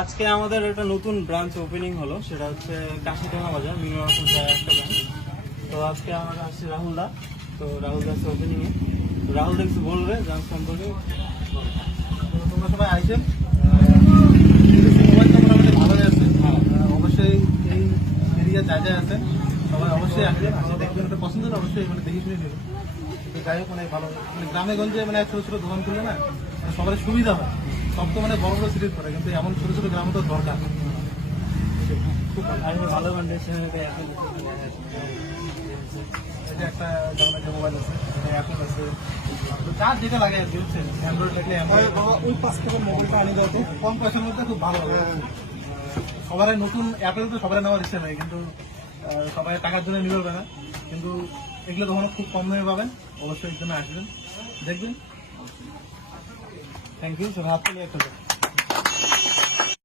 আজকে আমাদের একটা নতুন ব্রাঞ্চ ওপেনিং হলো, সেটা হচ্ছে কাশিডাঙ্গা বাজার মিনিমাম একটা ব্রাঞ্চ। তো আজকে আমরা আসছি রাহুল দা, তো রাহুল দা আছে ওপেনিং এ। রাহুল দা কিছু বলবে ব্রাঞ্চ সম্পর্কে। তোমরা সবাই আইছেন, মোবাইল নম্বর আমাদের ভালো আছে। অবশ্যই এই এরিয়া যা যা আছে সবাই অবশ্যই আসবেন, দেখবেন একটা পছন্দ হলে অবশ্যই দেখে শুনে নেবেন। তো যাই হোক ভালো গ্রামে গঞ্জে ছোট ছোট দোকান খুললে না সবার সুবিধা হয়। সব তো বড় বড় সিটির করে, কিন্তু এমন ছোট ছোট গ্রামে তো দরকার। খুব ভালো কন্ডিশন। এটা একটা ধরনের মোবাইল আছে, এখন আছে চার্জ যেটা লাগে আর কি, হচ্ছে অ্যান্ড্রয়েড লাগলে ওই 5 থেকে মোবাইলটা আনি দাও তো কম পয়সার মধ্যে, খুব ভালো হবে। সবার নতুন অ্যাপেল তো সবাই নেওয়ার ইচ্ছে নেই, কিন্তু সবাই টাকার জন্য নিতে পারবে না, কিন্তু এগুলো তখন খুব কম দামে পাবেন। অবশ্যই এর জন্য আসবেন, দেখবেন। Thank you. সবাই হাত তালি একটা